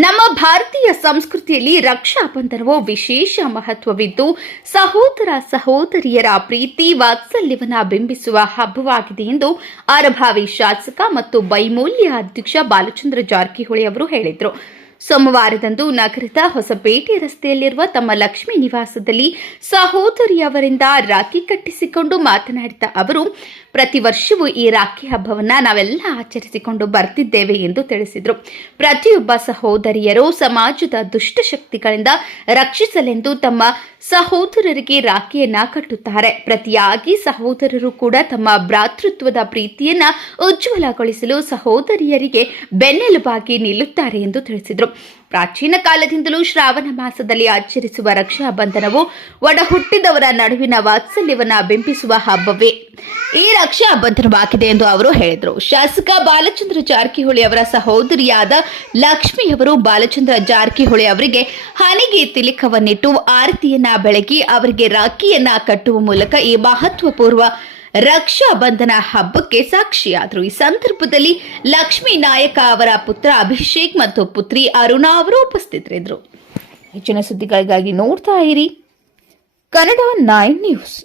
ನಮ್ಮ ಭಾರತೀಯ ಸಂಸ್ಕೃತಿಯಲ್ಲಿ ರಕ್ಷಾ ಬಂಧನವು ವಿಶೇಷ ಮಹತ್ವವಿದ್ದು ಸಹೋದರ ಸಹೋದರಿಯರ ಪ್ರೀತಿ ವಾತ್ಸಲ್ಯವನ್ನು ಬಿಂಬಿಸುವ ಹಬ್ಬವಾಗಿದೆ ಎಂದು ಅರಭಾವಿ ಶಾಸಕ ಮತ್ತು ಬೈಮೂಲ್ಯ ಅಧ್ಯಕ್ಷ ಬಾಲಚಂದ್ರ ಜಾರಕಿಹೊಳಿ ಅವರು ಹೇಳಿದರು. ಸೋಮವಾರದಂದು ನಗರದ ಹೊಸಪೇಟೆ ರಸ್ತೆಯಲ್ಲಿರುವ ತಮ್ಮ ಲಕ್ಷ್ಮೀ ನಿವಾಸದಲ್ಲಿ ಸಹೋದರಿಯವರಿಂದ ರಾಖಿ ಕಟ್ಟಿಸಿಕೊಂಡು ಮಾತನಾಡಿದ ಅವರು, ಪ್ರತಿ ವರ್ಷವೂ ಈ ರಾಖಿ ಹಬ್ಬವನ್ನು ನಾವೆಲ್ಲ ಆಚರಿಸಿಕೊಂಡು ಬರ್ತಿದ್ದೇವೆ ಎಂದು ತಿಳಿಸಿದರು. ಪ್ರತಿಯೊಬ್ಬ ಸಹೋದರಿಯರು ಸಮಾಜದ ದುಷ್ಟಶಕ್ತಿಗಳಿಂದ ರಕ್ಷಿಸಲೆಂದು ತಮ್ಮ ಸಹೋದರರಿಗೆ ರಾಖಿಯನ್ನ ಕಟ್ಟುತ್ತಾರೆ. ಪ್ರತಿಯಾಗಿ ಸಹೋದರರು ಕೂಡ ತಮ್ಮ ಭ್ರಾತೃತ್ವದ ಪ್ರೀತಿಯನ್ನ ಉಜ್ವಲಗೊಳಿಸಲು ಸಹೋದರಿಯರಿಗೆ ಬೆನ್ನೆಲುಬಾಗಿ ನಿಲ್ಲುತ್ತಾರೆ ಎಂದು ತಿಳಿಸಿದರು. ಪ್ರಾಚೀನ ಕಾಲದಿಂದಲೂ ಶ್ರಾವಣ ಮಾಸದಲ್ಲಿ ಆಚರಿಸುವ ರಕ್ಷಾ ಬಂಧನವು ಒಡ ಹುಟ್ಟಿದವರ ನಡುವಿನ ವಾತ್ಸಲ್ಯವನ್ನ ಬಿಂಬಿಸುವ ಹಬ್ಬವೇ ಈ ರಕ್ಷಾ ಬಂಧನವಾಗಿದೆ ಎಂದು ಅವರು ಹೇಳಿದರು. ಶಾಸಕ ಬಾಲಚಂದ್ರ ಜಾರಕಿಹೊಳಿ ಅವರ ಸಹೋದರಿಯಾದ ಲಕ್ಷ್ಮಿಯವರು ಬಾಲಚಂದ್ರ ಜಾರಕಿಹೊಳಿ ಅವರಿಗೆ ಹಣೆಗೆ ತಿಲಕವನ್ನಿಟ್ಟು ಆರತಿಯನ್ನ ಬೆಳಗಿ ಅವರಿಗೆ ರಾಖಿಯನ್ನ ಕಟ್ಟುವ ಮೂಲಕ ಈ ಮಹತ್ವಪೂರ್ವ ರಕ್ಷಾ ಬಂಧನ ಹಬ್ಬಕ್ಕೆ ಸಾಕ್ಷಿಯಾದರು. ಈ ಸಂದರ್ಭದಲ್ಲಿ ಲಕ್ಷ್ಮೀ ನಾಯಕ ಅವರ ಪುತ್ರ ಅಭಿಷೇಕ್ ಮತ್ತು ಪುತ್ರಿ ಅರುಣಾ ಅವರು ಉಪಸ್ಥಿತರಿದ್ದರು. ಹೆಚ್ಚಿನ ಸುದ್ದಿಗಳಿಗಾಗಿ ನೋಡ್ತಾ ಇರಿ ಕನ್ನಡ 9 ನ್ಯೂಸ್.